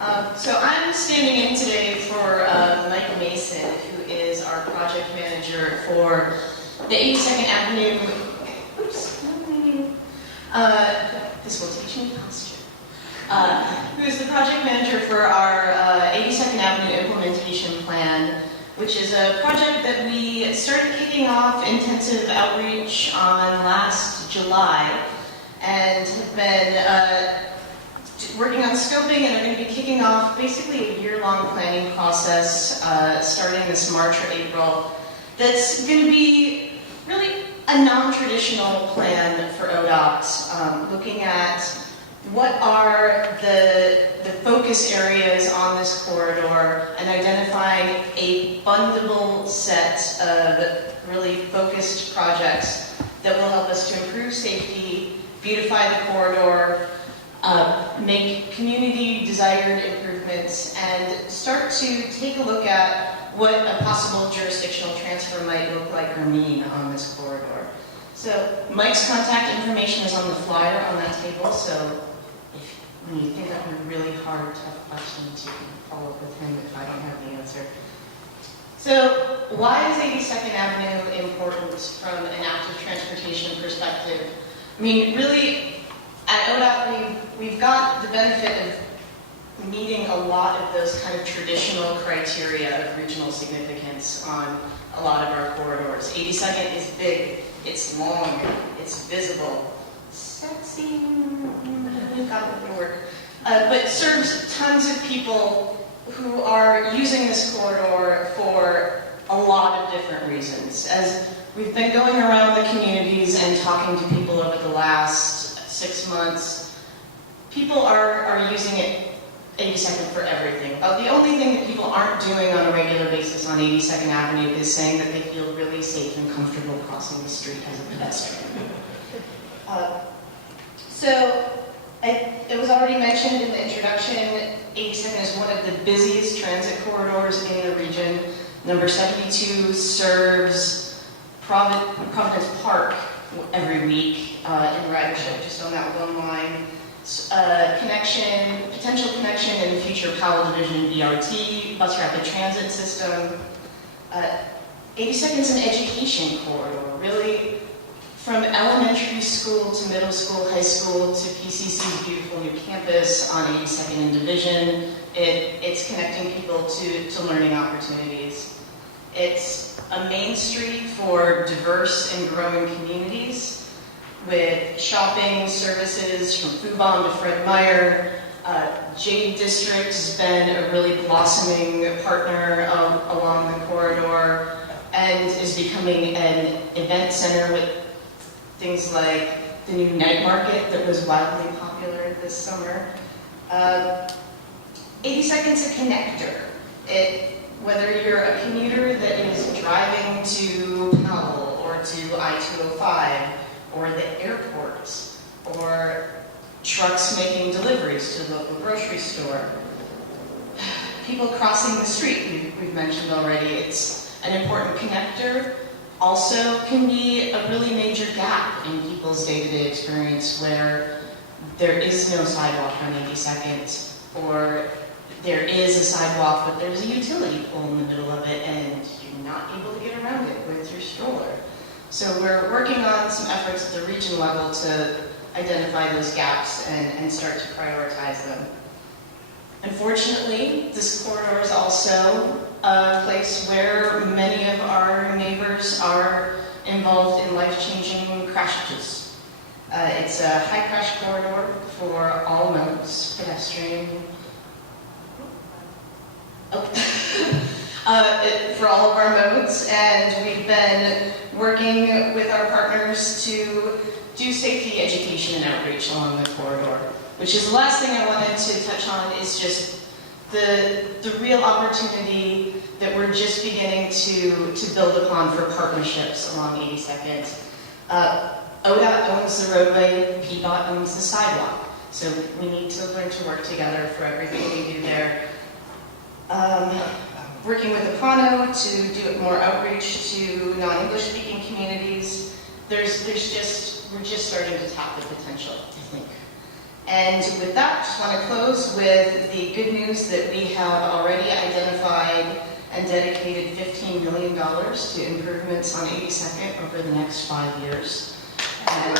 So I'm standing in today for Mike Mason, who is our project manager for the 82nd Avenue. Oops. This will teach me posture. Who is the project manager for our 82nd Avenue implementation plan, which is a project that we started kicking off intensive outreach on last July, and have been working on scoping and are going to be kicking off basically a year-long planning process starting this March or April that's going to be really a non-traditional plan for ODOT, looking at what are the focus areas on this corridor and identifying a fundable set of really focused projects that will help us to improve safety, beautify the corridor, make community desired improvements, and start to take a look at what a possible jurisdictional transfer might look like or mean on this corridor. So Mike's contact information is on the flyer on that table, so when you think of a really hard, tough question, you can follow up with him if I don't have the answer. So why is 82nd Avenue important from an active transportation perspective? I mean, really, at ODOT, we've got the benefit of meeting a lot of those kind of traditional criteria of regional significance on a lot of our corridors. 82nd is big, it's long, it's visible, sexy, we've got a little work, but serves tons of people who are using this corridor for a lot of different reasons. As we've been going around the communities and talking to people over the last 6 months, people are using it 82nd for everything. But the only thing that people aren't doing on a regular basis on 82nd Avenue is saying that they feel really safe and comfortable crossing the street as a pedestrian. It was already mentioned in the introduction, 82nd is one of the busiest transit corridors in the region. Number 72 serves Providence Park every week in ridership, just on that one line. Potential connection in the future Powell Division BRT, bus rapid transit system. 82nd is an education corridor, really from elementary school to middle school, high school, to PCC's beautiful new campus on 82nd and Division. It's connecting people to learning opportunities. It's a main street for diverse and growing communities with shopping services from Foodbomb to Fred Meyer. Jade District has been a really blossoming partner along the corridor and is becoming an event center with things like the new night market that was wildly popular this summer. 82nd's a connector. Whether you're a commuter that is driving to Powell or to I-205 or the airports or trucks making deliveries to the local grocery store, people crossing the street, we've mentioned already, it's an important connector. Also can be a really major gap in people's day-to-day experience where there is no sidewalk on 82nd, or there is a sidewalk, but there's a utility pole in the middle of it, and you're not able to get around it with your stroller. So we're working on some efforts at the region level to identify those gaps and start to prioritize them. Unfortunately, this corridor is also a place where many of our neighbors are involved in life-changing crashes. It's a high crash corridor for all modes, pedestrian, for all of our modes, and we've been working with our partners to do safety education and outreach along the corridor, which is the last thing I wanted to touch on is just the real opportunity that we're just beginning to build upon for partnerships along 82nd. ODOT owns the roadway, PDOT owns the sidewalk, so we need to learn to work together for everything we do there. Working with Apano to do more outreach to non-English speaking communities. We're just starting to tap the potential, I think. And with that, just want to close with the good news that we have already identified and dedicated $15 million to improvements on 82nd over the next 5 years. And